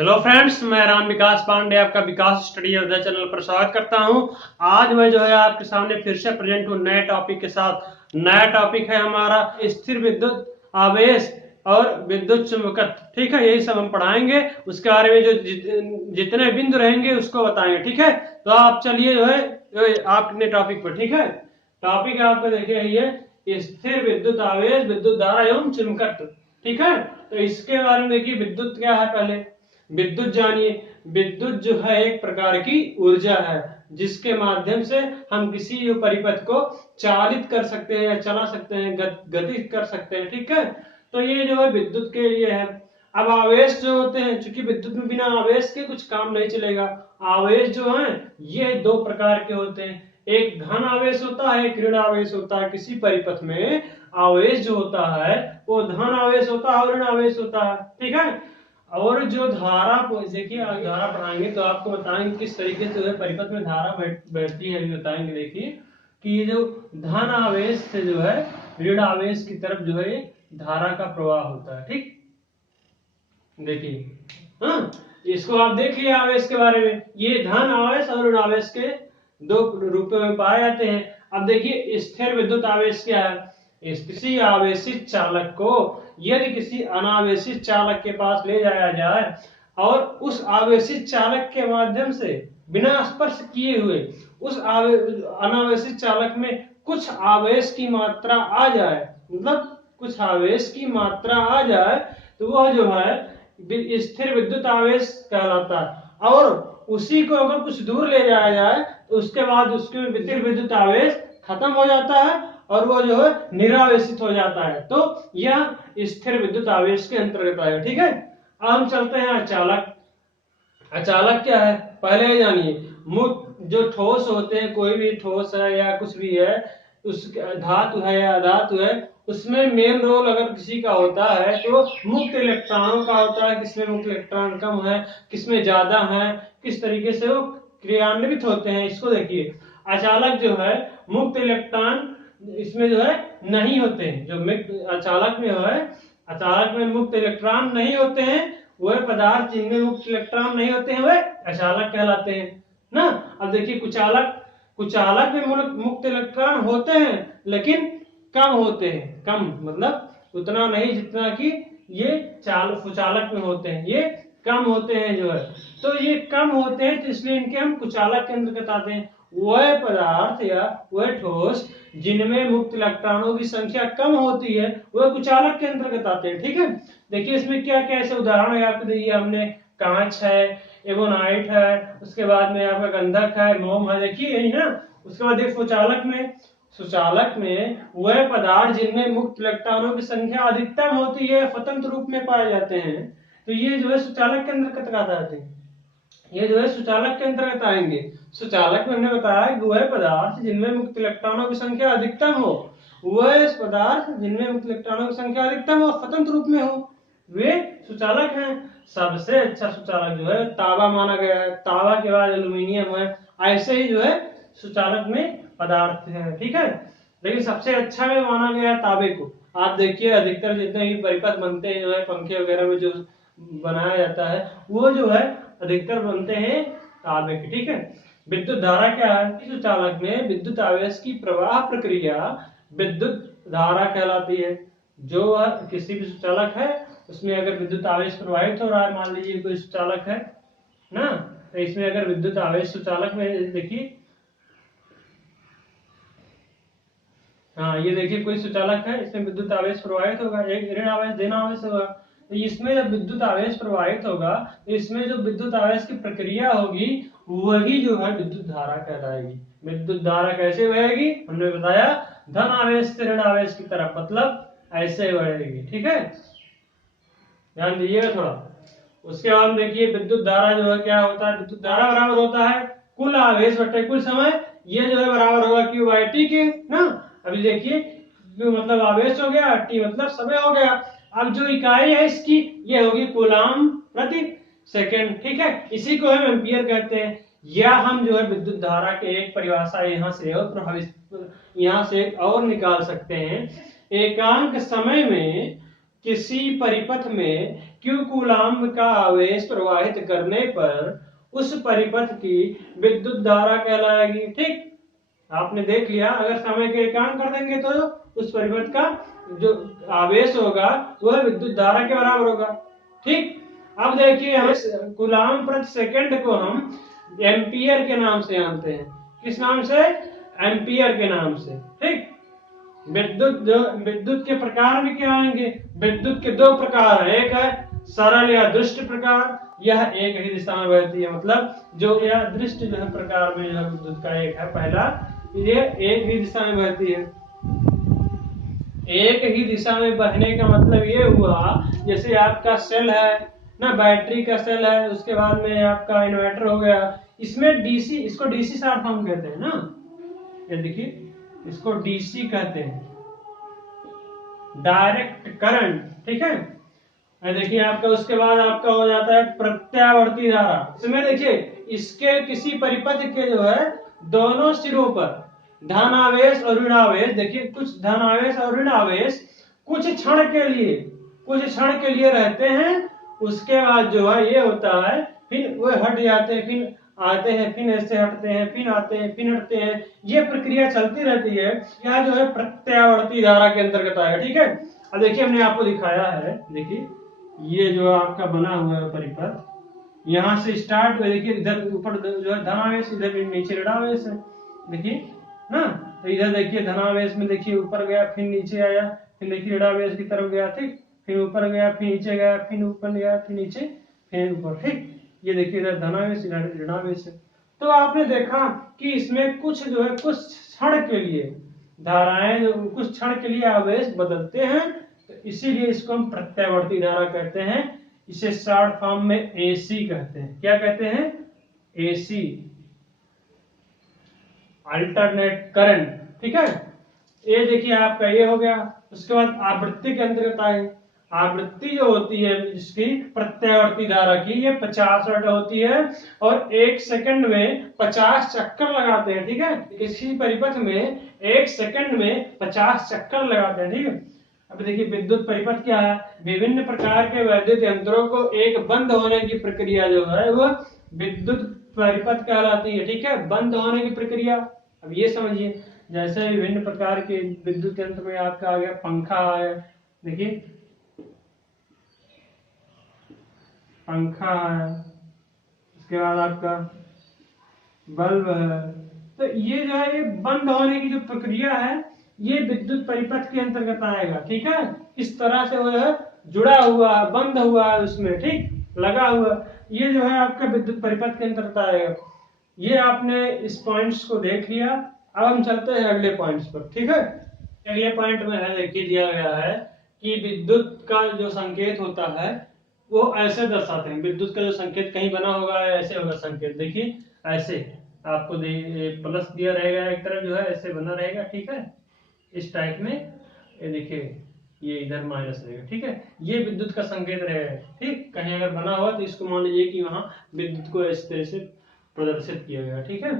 Hello friends, मैं राम विकास पांडे आपका विकास study योद्धा चैनल पर स्वागत करता हूं। आज मैं जो है आपके सामने फिर से प्रेजेंट हूं नए टॉपिक के साथ। नया टॉपिक है हमारा स्थिर विद्युत आवेश और विद्युत चुंबकत्व। ठीक है, यही सब हम पढ़ाएंगे। उसके बारे में जो जितने बिंदु रहेंगे उसको बताएंगे। ठीक है, तो आप चलिए जो है आपने टॉपिक पर। ठीक है, टॉपिक आपको देखिए ये स्थिर विद्युत आवेश, विद्युत धारा एवं चुंबकत्व। ठीक है, तो इसके बारे में देखिए विद्युत क्या है। पहले विद्युत जानिए। विद्युत जो है एक प्रकार की ऊर्जा है जिसके माध्यम से हम किसी परिपथ को चालित कर सकते हैं या चला सकते हैं, गति कर सकते हैं। ठीक है, तो ये जो है विद्युत के लिए है। अब आवेश जो होते हैं, चूंकि विद्युत में बिना आवेश के कुछ काम नहीं चलेगा। आवेश जो है ये दो प्रकार के होते हैं, एक धन आवेश होता है, एक ऋण आवेश होता है। किसी परिपथ में आवेश जो होता है वो धन आवेश होता है और ऋण आवेश होता है। ठीक है, और जो धारा को देखिए धारा पढ़ाएंगे तो आपको बताएंगे किस तरीके से जो है परिपथ में धारा बैठती है। बताएंगे देखिए कि ये जो धन आवेश से जो है ऋण आवेश की तरफ जो है धारा का प्रवाह होता है। ठीक, देखिए हाँ, इसको आप देखिए आवेश के बारे में। ये धन आवेश और ऋण आवेश के दो रूपों में पाए जाते हैं। अब देखिए स्थिर विद्युत आवेश क्या है। किसी आवेशित चालक को यदि किसी अनावेशित चालक के पास ले जाया जाए और उस आवेशित चालक के माध्यम से बिना स्पर्श किए हुए उस अनावेशित चालक में कुछ आवेश की मात्रा आ जाए, मतलब कुछ आवेश की मात्रा आ जाए, तो वह जो है स्थिर विद्युत आवेश कहलाता है। और उसी को अगर कुछ दूर ले जाया जाए तो उसके बाद उसके स्थिर विद्युत आवेश खत्म हो जाता है और वो जो है निरावेशित हो जाता है। तो यह स्थिर विद्युत आवेश के अंतर्गत आएगा। ठीक है, अब हम चलते हैं अचालक। अचालक क्या है पहले जानिए। मुक्त जो ठोस होते हैं, कोई भी ठोस है या कुछ भी है, उस धातु है या अधातु है, उसमें मेन रोल अगर किसी का होता है तो मुक्त इलेक्ट्रॉनों का होता है। किसमें मुक्त इलेक्ट्रॉन कम है, किसमें ज्यादा है, किस तरीके से वो क्रियान्वित होते हैं, इसको देखिए। अचालक जो है मुक्त इलेक्ट्रॉन इसमें जो है नहीं होते हैं। जो अचालक में है, अचालक में मुक्त इलेक्ट्रॉन नहीं होते हैं, वह पदार्थ जिनमें मुक्त इलेक्ट्रॉन नहीं होते हैं वह अचालक कहलाते हैं ना। अब देखिए कुचालक। कुचालक में मुक्त इलेक्ट्रॉन होते हैं लेकिन कम होते हैं। कम मतलब उतना नहीं जितना कि ये कुचालक में होते हैं, ये कम होते हैं जो है। तो ये कम होते हैं तो इसलिए इनके हम कुचालक के अंतर्गत आते हैं। वह पदार्थ या वह ठोस जिनमें मुक्त इलेक्ट्रॉनों की संख्या कम होती है वह कुचालक के अंतर्गत आते हैं। ठीक है, देखिए इसमें क्या क्या ऐसे उदाहरण है आपको दिए हमने। कांच है, एवोनाइट है, उसके बाद में आपका गंधक है, मोम है, देखिए यही ना। उसके बाद एक सुचालक में वह पदार्थ जिनमें मुक्त इलेक्ट्रॉनों की संख्या अधिकतम होती है, स्वतंत्र रूप में पाए जाते हैं, तो ये जो है सुचालक के अंतर्गत आते हैं। ये जो है सुचालक के अंतर्गत आएंगे। सुचालक में हमने बताया कि वह पदार्थ जिनमें मुक्त इलेक्ट्रॉनों की संख्या अधिकतम हो, वह पदार्थ जिनमें मुक्त इलेक्ट्रॉनों की संख्या अधिकतम हो, स्वतंत्र रूप में हो, वे सुचालक हैं। सबसे अच्छा सुचालक जो है तांबा माना गया है। तांबा के बाद एल्यूमिनियम है। ऐसे ही जो है सुचालक में पदार्थ है। ठीक है, लेकिन सबसे अच्छा में माना गया है तांबे को। आप देखिए अधिकतर जितने भी परिपथ बनते हैं जो है पंखे वगैरह में जो बनाया जाता है वो जो है अधिकतर बनते हैं तांबे के। ठीक है, विद्युत धारा क्या है। सुचालक में विद्युत आवेश की प्रवाह प्रक्रिया विद्युत धारा कहलाती है। जो किसी भी सुचालक है उसमें अगर विद्युत आवेश प्रवाहित हो रहा है, मान लीजिए कोई सुचालक है ना, तो इसमें अगर विद्युत आवेश सुचालक में देखिए, हाँ ये देखिए कोई सुचालक है, इसमें विद्युत आवेश प्रवाहित होगा, एक ऋण आवेश धन आवेश होगा। तो इसमें जब विद्युत आवेश प्रवाहित होगा तो इसमें जो विद्युत आवेश की प्रक्रिया होगी वही जो है विद्युत धारा कहलाएगी। विद्युत धारा कैसे बहेगी हमने बताया, धन आवेश से ऋण आवेश की तरफ, मतलब ऐसे बहेगी। ठीक है, ध्यान दीजिएगा थोड़ा। उसके बाद देखिए विद्युत धारा जो है क्या होता है। विद्युत धारा बराबर होता है कुल आवेश बटे कुल समय। ये जो है बराबर होगा Q बाई टी के ना। अभी देखिए Q मतलब आवेश हो गया, T मतलब समय हो गया। अब जो इकाई है इसकी ये होगी कूलम प्रति सेकंड। ठीक है, इसी को हम एम्पियर कहते हैं। या हम जो है विद्युत धारा के एक परिभाषा यहाँ से और प्रभावित यहाँ से और निकाल सकते हैं। एकांक समय में किसी परिपथ में Q कूलाम्ब का आवेश प्रवाहित करने पर उस परिपथ की विद्युत धारा कहलाएगी। ठीक, आपने देख लिया। अगर समय के एकांक कर देंगे तो उस परिपथ का जो आवेश होगा वह विद्युत धारा के बराबर होगा। ठीक, अब देखिए हमें कूलाम्ब प्रति सेकंड को हम एम्पियर के नाम से जानते हैं। किस नाम से? एम्पियर के नाम से। ठीक, विद्युत के प्रकार भी क्या आएंगे? विद्युत के दो प्रकार हैं, एक है सरल या दृष्ट प्रकार, यह एक ही दिशा में बहती है। मतलब जो यह दृष्ट जो है प्रकार में यह विद्युत का एक है पहला, ये एक ही दिशा में बहती है। एक ही दिशा में बहने का मतलब ये हुआ, जैसे आपका सेल है ना, बैटरी का सेल है, उसके बाद में आपका इन्वर्टर हो गया, इसमें डीसी, इसको डीसी शॉर्ट फॉर्म कहते हैं ना, ये देखिए इसको डीसी कहते हैं, डायरेक्ट करंट। ठीक है, देखिए आपका उसके बाद आपका हो जाता है प्रत्यावर्ती धारा। इसमें देखिए इसके किसी परिपथ के जो है दोनों सिरों पर धनावेश और ऋणावेश, देखिए कुछ धनावेश और ऋणावेश कुछ क्षण के लिए रहते हैं, उसके बाद जो है ये होता है, फिर वो हट जाते हैं, फिर आते हैं, फिर ऐसे हटते हैं, फिर आते हैं, फिर हटते हैं, ये प्रक्रिया चलती रहती है। यह जो है प्रत्यावर्ती धारा के अंतर्गत आएगा। ठीक है, अब देखिए हमने आपको दिखाया है, देखिए ये जो आपका बना हुआ है परिपथ, यहाँ से स्टार्ट हुआ, देखिए इधर ऊपर जो है धनावेश, इधर नीचे ऋणावेश है, देखिए ना, तो इधर देखिए धनावेश में देखिए ऊपर गया, फिर नीचे आया, फिर देखिए ऋणावेश की तरफ गया। ठीक, फिर ऊपर गया, फिर नीचे गया, फिर ऊपर गया, फिर नीचे, फिर ऊपर। ठीक, ये देखिए इधर धनावेश इधर ऋणावेश है। तो आपने देखा कि इसमें कुछ जो है कुछ क्षण के लिए धाराएं, जो कुछ क्षण के लिए आवेश बदलते हैं, तो इसीलिए इसको हम प्रत्यावर्ती धारा कहते हैं। इसे शॉर्ट फॉर्म में एसी कहते हैं। क्या कहते हैं? AC, alternate current. ठीक है, ये देखिए आपका ये हो गया। उसके बाद आवृत्ति के अंतर्गत आए। आवृत्ति जो होती है जिसकी प्रत्यावर्ती धारा की, ये 50 वाट होती है और 1 सेकंड में 50 चक्कर लगाते हैं। ठीक है, किसी परिपथ में 1 सेकंड में 50 चक्कर लगाते हैं। ठीक है, अब देखिए विद्युत परिपथ क्या है? विभिन्न प्रकार के वैद्युत यंत्रों को एक बंद होने की प्रक्रिया जो है वह विद्युत परिपथ कहलाती है। ठीक है, बंद होने की प्रक्रिया। अब ये समझिए, जैसे विभिन्न प्रकार के विद्युत यंत्र में आपका आ गया पंखा है, देखिए पंखा है, उसके बाद आपका बल्ब है, तो ये जो है ये बंद होने की जो प्रक्रिया है ये विद्युत परिपथ के अंतर्गत आएगा। ठीक है, इस तरह से वो है जुड़ा हुआ है, बंद हुआ है उसमें, ठीक, लगा हुआ, ये जो है आपका विद्युत परिपथ के अंतर्गत आएगा। ये आपने इस पॉइंट्स को देख लिया। अब हम चलते हैं अगले पॉइंट्स पर। ठीक है, अगले पॉइंट में है, देखिए दिया गया है कि विद्युत का जो संकेत होता है वो ऐसे दर्शाते हैं। विद्युत का जो संकेत कहीं बना होगा ऐसे होगा संकेत, देखिए ऐसे आपको प्लस दिया रहेगा, एक तरफ जो है ऐसे बना रहेगा। ठीक है, इस टाइप में, ये देखिए ये इधर माइनस रहेगा। ठीक है, ये विद्युत का संकेत रहेगा। ठीक, कहीं अगर बना हुआ तो इसको मान लीजिए कि वहां विद्युत को इस तरह से प्रदर्शित किया गया। ठीक है,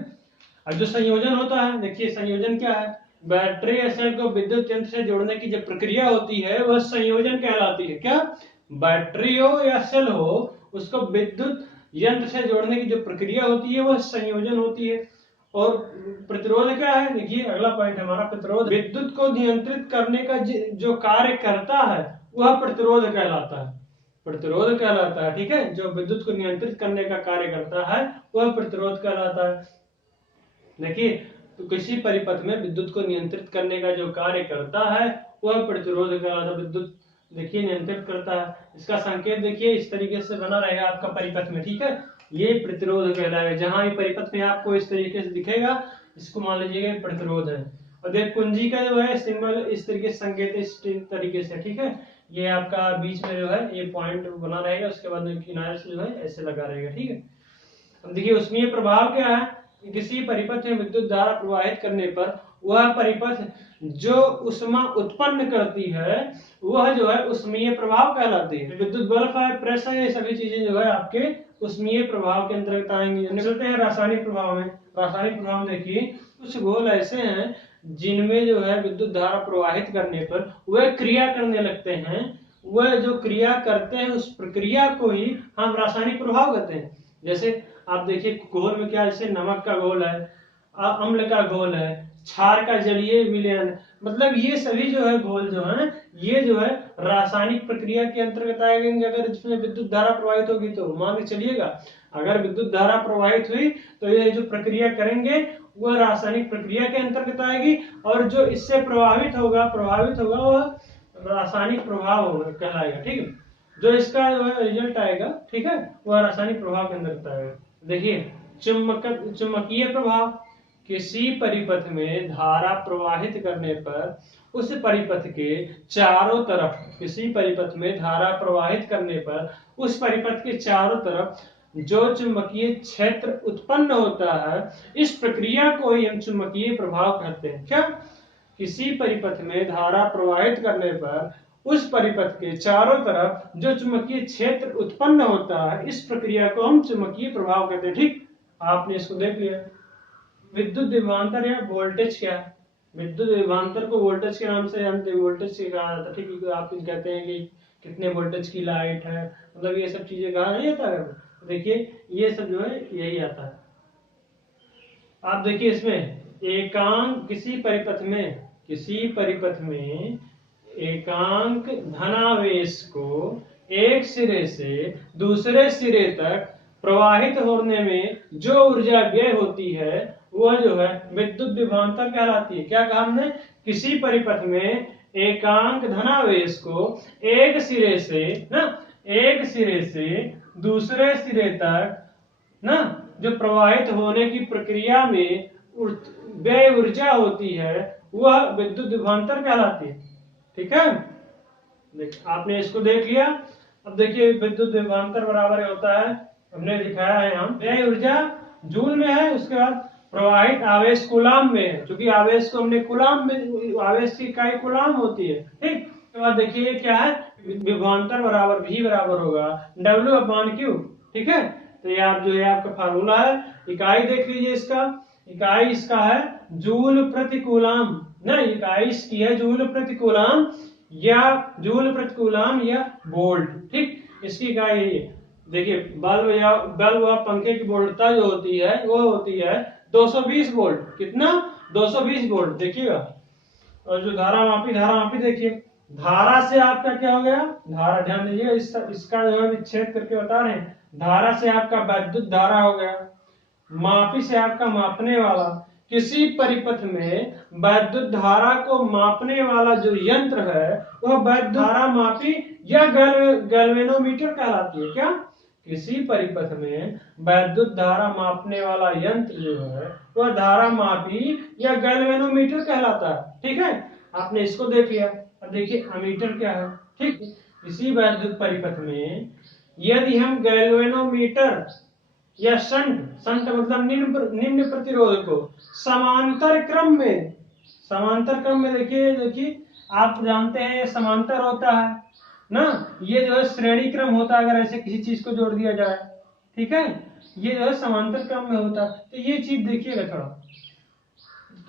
अब जो संयोजन होता है, देखिए संयोजन क्या है? बैटरी या सेल को विद्युत यंत्र से जोड़ने की जो प्रक्रिया होती है वह संयोजन कहलाती है। क्या? बैटरी हो या सेल हो, उसको विद्युत यंत्र से जोड़ने की जो प्रक्रिया होती है वह संयोजन होती है। और प्रतिरोध क्या है? देखिए अगला पॉइंट हमारा प्रतिरोध। विद्युत को नियंत्रित करने का जो कार्य करता है वह प्रतिरोध कहलाता है। प्रतिरोध कहलाता है। ठीक है, जो विद्युत को नियंत्रित करने का कार्य करता है वह प्रतिरोध कहलाता है। देखिए, तो किसी परिपथ में विद्युत को नियंत्रित करने का जो कार्य करता है वह प्रतिरोध कहलाता है। विद्युत देखिए नियंत्रित करता है, इसका संकेत देखिए इस तरीके से बना रहेगा आपका परिपथ में। ठीक है, ये प्रतिरोध कहलाएगा। जहां भी परिपथ में आपको इस तरीके से दिखेगा इसको मान लीजिएगा प्रतिरोध है। और देख कुंजी का जो है सिंबल इस तरीके से, संकेत इस तरीके से। ठीक है, ये आपका बीच में जो है ये पॉइंट बना रहेगा, उसके बाद किनारे से जो है ऐसे लगा रहेगा। ठीक है, अब देखिए उसमें ये प्रभाव क्या है? किसी परिपथ में विद्युत धारा प्रवाहित करने पर वह परिपथ जो ऊष्मा उत्पन्न करती है वह जो है ऊष्मीय प्रभाव कहलाती है। विद्युत बल्ब है, प्रेस है, ये सभी चीजें जो है आपके ऊष्मीय प्रभाव के अंतर्गत आएंगी। चलते हैं रासायनिक प्रभाव में। रासायनिक प्रभाव देखिए, कुछ गोल ऐसे हैं जिनमें जो है विद्युत धारा प्रवाहित करने पर वह क्रिया करने लगते हैं, वह जो क्रिया करते हैं उस प्रक्रिया को ही हम रासायनिक प्रभाव कहते हैं। जैसे आप देखिए घोल में क्या, जैसे नमक का घोल है, अम्ल का घोल है, क्षार का जलीय विलयन, मतलब ये सभी जो है घोल जो है ये जो है रासायनिक प्रक्रिया के अंतर्गत आएंगे। अगर जिसमें विद्युत धारा प्रवाहित होगी तो मान के चलिएगा अगर विद्युत धारा प्रवाहित हुई तो ये जो प्रक्रिया करेंगे वह रासायनिक प्रक्रिया के अंतर्गत आएगी, और जो इससे प्रभावित होगा वह रासायनिक प्रभाव कहलाएगा। ठीक है, जो इसका जो है रिजल्ट आएगा, ठीक है, वह रासायनिक प्रभाव के अंतर्गत आएगा। देखिए चुंबकीय प्रभाव, किसी परिपथ में धारा प्रवाहित करने पर उस परिपथ के चारों तरफ, किसी परिपथ में धारा प्रवाहित करने पर उस परिपथ के चारों तरफ जो चुंबकीय क्षेत्र उत्पन्न होता है, इस प्रक्रिया को ही हम चुंबकीय प्रभाव कहते हैं। क्या? किसी परिपथ में धारा प्रवाहित करने पर उस परिपथ के चारों तरफ जो चुंबकीय क्षेत्र उत्पन्न होता है, इस प्रक्रिया को हम चुंबकीय प्रभाव कहते हैं। ठीक, आपने इसको देख लिया। विद्युत विभवांतर या वोल्टेज क्या है? विद्युत विभवांतर को वोल्टेज के नाम से जानते हैं, वोल्टेज से कहा जाता है। ठीक है, आप कहते हैं कि कितने वोल्टेज की लाइट है, मतलब ये सब चीजें कहा नहीं जाता है। देखिए ये सब जो है यही आता है। आप देखिए इसमें एकांक, किसी परिपथ में एकांक धनावेश को एक सिरे से दूसरे सिरे तक प्रवाहित होने में जो ऊर्जा व्यय होती है वह जो है विद्युत विभवांतर कहलाती है। क्या कहा हमने? किसी परिपथ में एकांक धनावेश को एक सिरे से दूसरे सिरे तक जो प्रवाहित होने की प्रक्रिया में व्यय ऊर्जा होती है वह विद्युत विभवांतर कहलाती है। ठीक है, आपने इसको देख लिया। अब देखिए विद्युत विभवांतर बराबर होता है, हमने दिखाया है हम, व्यय ऊर्जा जूल में है, उसके बाद प्रवाहित आवेश कूलाम में है, क्योंकि आवेश को हमने कूलाम में, आवेश की इकाई कूलाम होती है। ठीक, उसके बाद देखिए क्या है, विभवांतर बराबर V बराबर होगा W/Q। ठीक है, तो ये आप जो है आपका फार्मूला है। इकाई देख लीजिए, इकाई इसका है जूल प्रति कूलाम, ना इकाई इसकी है जूल प्रति कूलाम या वोल्ट। ठीक, इसकी इकाई है। देखिए बल्ब या पंखे की वोल्टता जो होती है वो होती है 220 वोल्ट। कितना? 220 वोल्ट। देखिएगा, और जो धारा मापी देखिए, धारा से आपका क्या हो गया, धारा ध्यान दीजिए, इसका जो है विच्छेद करके बता रहे हैं। धारा से आपका वैद्युत धारा हो गया, मापी से आपका मापने वाला। किसी परिपथ में वैद्युत धारा को मापने वाला जो यंत्र है वह वैद्युत धारा मापी या गैल्वेनोमीटर कहलाती है। क्या? किसी परिपथ में वैद्युत धारा मापने वाला यंत्र जो है वह धारा मापी या गैल्वेनोमीटर कहलाता है। ठीक है, आपने इसको देख लिया। अब देखिए अमीटर क्या है। ठीक, किसी वैद्युत परिपथ में यदि हम गैल्वेनोमीटर या शंट मतलब निम्न प्रतिरोध को समांतर क्रम में देखिए आप जानते हैं समांतर होता है ना, ये जो है श्रेणी क्रम होता है अगर ऐसे किसी चीज को जोड़ दिया जाए। ठीक है, ये जो है समांतर क्रम में होता है। तो ये चीज देखिएगा थोड़ा,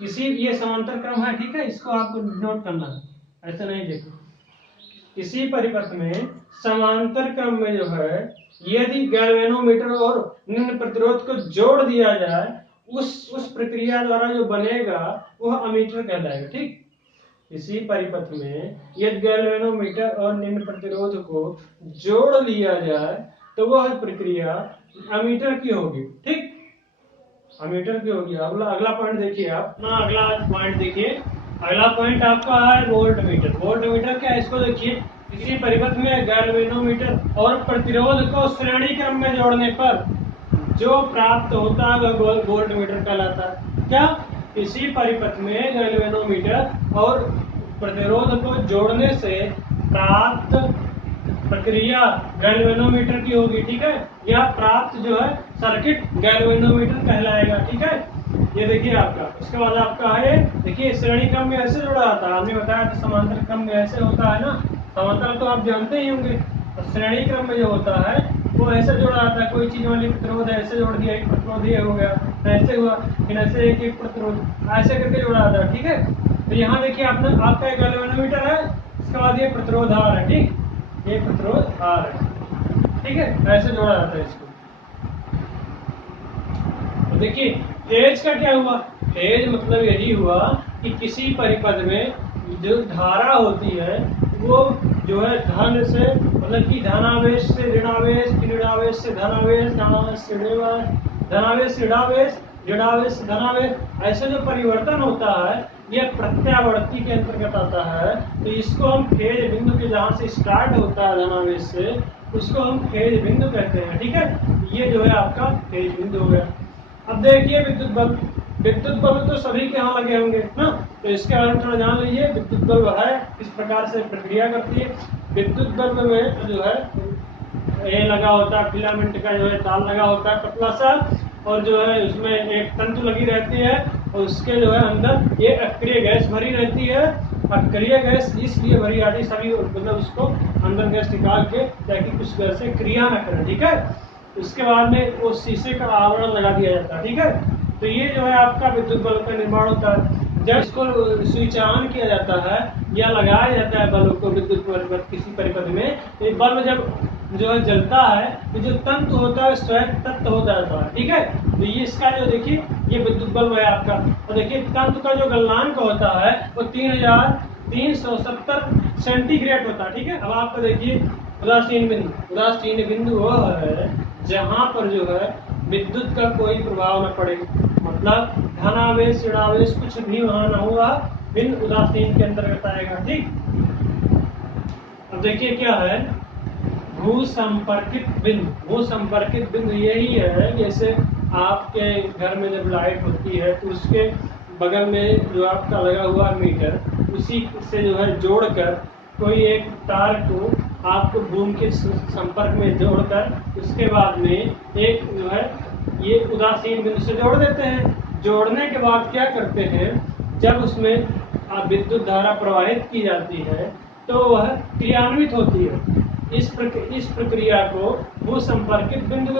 ये समांतर क्रम है। ठीक है, इसको आपको नोट करना है, ऐसा नहीं देखो। किसी परिपथ में समांतर क्रम में जो है यदि गैल्वेनोमीटर और निम्न प्रतिरोध को जोड़ दिया जाए, उस प्रक्रिया द्वारा जो बनेगा वह अमीटर कहलाएगा। ठीक, इसी परिपथ में यदि गैल्वेनोमीटर और निम्न प्रतिरोध को जोड़ लिया जाए तो वह प्रक्रिया अमीटर की होगी। ठीक, अमीटर की होगी। अगला पॉइंट देखिए आप, अगला पॉइंट देखिए। अगला पॉइंट आपका है वोल्टमीटर। वोल्टमीटर क्या है, इसको देखिए। किसी परिपथ में गैल्वेनोमीटर और प्रतिरोध को श्रेणी क्रम में जोड़ने पर जो प्राप्त होता है वह वोल्टमीटर कहलाता है। क्या? इसी परिपथ में गैल्वेनोमीटर और प्रतिरोध को जोड़ने से प्राप्त प्रक्रिया गैल्वेनोमीटर की होगी। ठीक है, यह प्राप्त जो है सर्किट गैल्वेनोमीटर कहलाएगा। ठीक है, ये देखिए आपका। उसके बाद आपका है, देखिए श्रेणी क्रम में ऐसे जोड़ा जाता है। हमने बताया कि समांतर क्रम में ऐसे होता है ना, समांतर तो आप जानते ही होंगे। तो श्रेणी क्रम में जो होता है वो ऐसे जोड़ा जाता है, कोई चीज वाली प्रतिरोध ऐसे जोड़ दिया, एक प्रतिरोध ये हो गया, ऐसे हुआ, फिर ऐसे एक प्रतिरोध ऐसे करके जोड़ा जाता है। ठीक है, तो यहाँ देखिए आपका एक गैल्वेनोमीटर है, इसके बाद ये प्रतिरोधार है। ठीक, ये प्रतिरोध R है, ठीक है, ऐसे जोड़ा जाता है इसको। तो देखिए फेज का क्या हुआ, फेज मतलब यही हुआ कि किसी परिपथ में जो धारा होती है वो जो है धन से मतलब कि धनावेश से ऋणावेश, ऋणावेश से धनावेश, धनावेश से ऋणावेश, धनावेश से ऋणावेश, ऋणावेश से धनावेश, ऐसे जो परिवर्तन होता है यह प्रत्यावर्ती के अंतर्गत आता है। तो इसको हम फेज बिंदु के जहाँ से स्टार्ट होता है धनावेश से, उसको हम फेज बिंदु कहते हैं, ठीक है। ये जो है आपका फेज बिंदु हो गया। अब देखिए विद्युत बल्ब, विद्युत बल्ब तो सभी के यहाँ लगे होंगे ना, तो इसके बारे में थोड़ा जान लीजिए। विद्युत बल्ब है किस प्रकार से प्रक्रिया करती है। विद्युत बल्ब में जो है ये लगा होता है, फिलामेंट का जो है तार लगा होता है पतला सा, और जो है उसमें एक तंतु लगी रहती है, और उसके जो है अंदर ये अक्रिय गैस भरी रहती है। अक्रिय गैस इसलिए भरी आती सभी मतलब उसको अंदर गैस निकाल के ताकि कुछ गैसें क्रिया न करें, ठीक है। उसके बाद में वो शीशे का आवरण लगा दिया जाता है, ठीक है। तो ये जो है आपका विद्युत बल्ब का निर्माण होता है। जब इसको स्विच ऑन किया जाता है या लगाया जाता है बल्ब को विद्युत परिपथ किसी परिपथ में, तो बल्ब जब जो है जलता है तो जो तंतु होता है स्वयं तत्व हो जाता है, ठीक है। तो ये इसका जो देखिए ये विद्युत बल्ब है आपका, और देखिए तंतु का जो गलनांक होता है वो 3370 सेंटीग्रेड होता है, ठीक है। अब आपको देखिए उदासीन बिंदु, उदासीन बिंदु वह है जहाँ पर जो है विद्युत का कोई प्रभाव न पड़े, मतलब धनावेश ऋणावेश कुछ भी वहां न हुआ, बिंदु उदासीन के अंतर्गत आएगा, ठीक। अब देखिए क्या है भू संपर्कित बिंदु। भू संपर्कित बिंदु यही है जैसे आपके घर में जब लाइट होती है तो उसके बगल में जो आपका लगा हुआ मीटर, उसी से जो है जोड़कर कोई एक तार को आपको बूम के संपर्क में जोड़कर उसके बाद में एक जो है ये उदासीन बिंदु से जोड़ देते हैं। जोड़ने के बाद क्या करते हैं, जब उसमें विद्युत धारा प्रवाहित की जाती है तो वह क्रियान्वित होती है। इस प्रक्रिया को भू संपर्कित बिंदु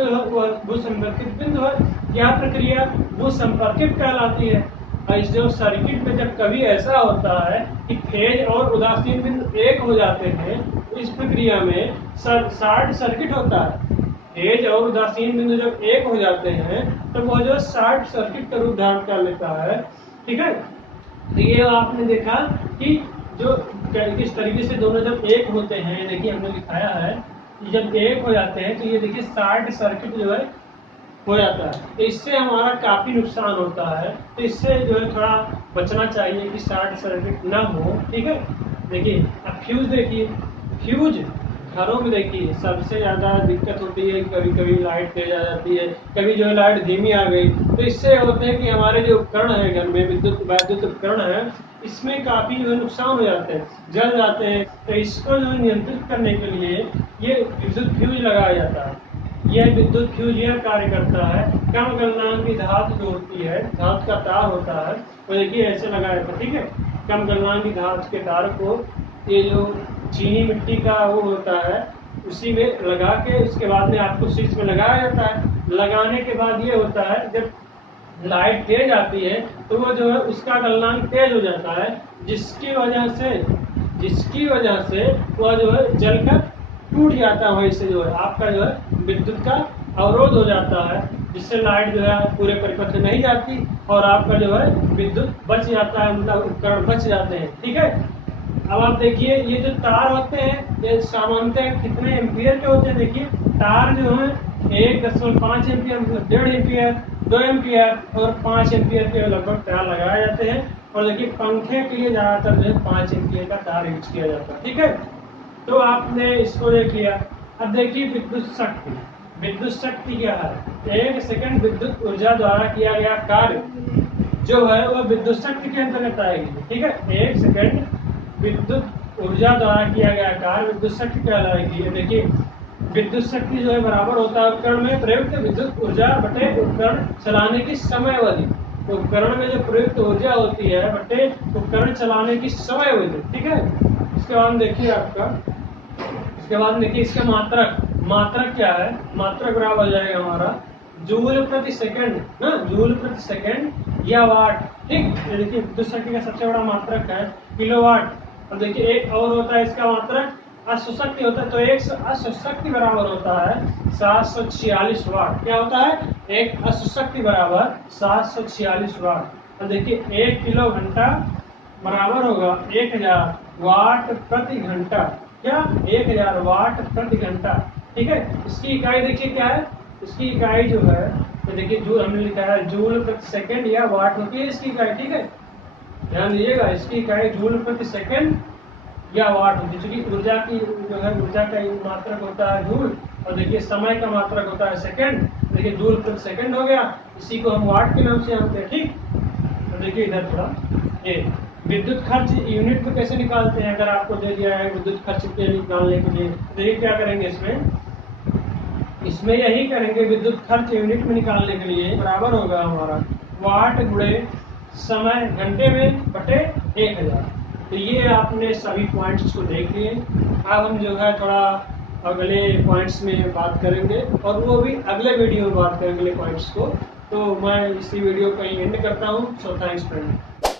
है। यह प्रक्रिया भू संपर्कित कहलाती है। और इस जो सर्किट में जब कभी ऐसा होता है कि फेज और उदासीन बिंदु एक हो जाते हैं, तो इस प्रक्रिया में शॉर्ट सर्किट होता है। फेज और उदासीन बिंदु जब एक हो जाते हैं तो वो जो शॉर्ट सर्किट का रूप धारण कर लेता है, ठीक है। तो ये आपने देखा कि जो किस तरीके से दोनों जब एक होते हैं, देखिए हमने दिखाया है जब एक हो जाते हैं तो ये देखिए शॉर्ट सर्किट जो है हो जाता है। तो इससे हमारा काफी नुकसान होता है, तो इससे जो है थोड़ा बचना चाहिए कि शॉर्ट सर्किट ना हो, ठीक है। देखिए अब फ्यूज देखिए, फ्यूज घरों में देखिए सबसे ज्यादा दिक्कत होती है, कभी कभी लाइट तेज आ जाती है, कभी जो है लाइट धीमी आ गई, तो इससे होते हैं कि हमारे जो उपकरण है घर में वैद्युत उपकरण है इसमें काफी जो है नुकसान हो जाते हैं, जल जाते हैं। तो इसको जो नियंत्रित करने के लिए ये विद्युत फ्यूज लगाया जाता है। यह विद्युत फ्यूज यह कार्य करता है, कम गलनांक की धातु जो होती है, धातु का तार होता है, तो देखिए ऐसे लगाया जाता है, ठीक है। कम गलनांक की धातु के तार को ये जो चीनी मिट्टी का वो होता है उसी में लगा के उसके बाद में आपको स्विच में लगाया जाता है। लगाने के बाद ये होता है जब लाइट तेज आती है तो वो जो है उसका गलनांक तेज हो जाता है, जिसकी वजह से वह जो है जलकर टूट जाता है। वैसे जो है आपका जो है विद्युत का अवरोध हो जाता है, जिससे लाइट जो है पूरे परिपथ में नहीं जाती और आपका जो है विद्युत बच जाता है, मतलब उपकरण बच जाते हैं, ठीक है। अब आप देखिए ये जो तार होते हैं ये सामान्यतः कितने एम्पियर के होते हैं। देखिए तार जो है 1.5 एम्पियर, 1.5 एम्पियर, 2 एम्पियर और 5 एम्पियर के लगभग तार लगाए जाते हैं। और देखिए पंखे के लिए ज्यादातर जो है 5 एम्पियर का तार यूज किया जाता है, ठीक है। तो आपने इसको देख लिया। अब देखिए विद्युत शक्ति। विद्युत शक्ति क्या है, 1 सेकंड विद्युत ऊर्जा द्वारा किया गया कार्य जो है वह विद्युत शक्ति के अंतर्गत आएगी, ठीक है। 1 सेकंड विद्युत ऊर्जा द्वारा किया गया कार्य विद्युत शक्ति कहलाएगी। देखिए विद्युत शक्ति जो है बराबर होता है उपकरण में प्रयुक्त विद्युत ऊर्जा बटे उपकरण चलाने की समय अवधि। तो उपकरण में जो प्रयुक्त ऊर्जा होती है बटे उपकरण चलाने की समय अवधि, ठीक है। इसके बाद देखिए इसका मात्रक क्या है, मात्रक बराबर हो जाएगा हमारा जूल प्रति सेकंड ना, जूल प्रति सेकंड या वाट, ठीक। देखिए विद्युत शक्ति का सबसे बड़ा मात्रक है किलोवाट। और देखिए एक और होता है इसका मात्रक अशोषक होता है, तो एक अशोषक बराबर होता है 746 वाट। क्या होता है? एक अशोषक बराबर 746 वाट। और देखिए 1 किलो घंटा बराबर होगा 1000 वाट प्रति घंटा। क्या? 1000 वाट प्रति घंटा। ठीक है, इसकी इकाई देखिए क्या है, इसकी इकाई जो है तो देखिए जूल हमने लिखा है, जूल प्रति सेकंड या वाट होती है इसकी इकाई। ठीक है, ध्यान दीजिएगा, इसकी इकाई जूल प्रति सेकंड या वाट होती है, क्योंकि ऊर्जा की जो है ऊर्जा का मात्रक होता है जूल, और देखिए समय का मात्रक होता है सेकंड। देखिए जूल प्रति सेकंड हो गया, इसी को हम वाट के नाम से जानते हैं। ठीक, तो देखिए इधर थोड़ा ये विद्युत खर्च यूनिट में कैसे निकालते हैं। अगर आपको दे दिया है विद्युत खर्च के निकालने के लिए, तो ये क्या करेंगे, इसमें यही करेंगे, विद्युत खर्च यूनिट में निकालने के लिए बराबर होगा हमारा वाट गुणे समय घंटे में बटे 1000। तो ये आपने सभी पॉइंट्स को देख लिए। अब हम जो है थोड़ा अगले पॉइंट्स में बात करेंगे, और वो भी अगले वीडियो में बात करेंगे अगले पॉइंट्स को। तो मैं इसी वीडियो को एंड करता हूँ। So thanks friend.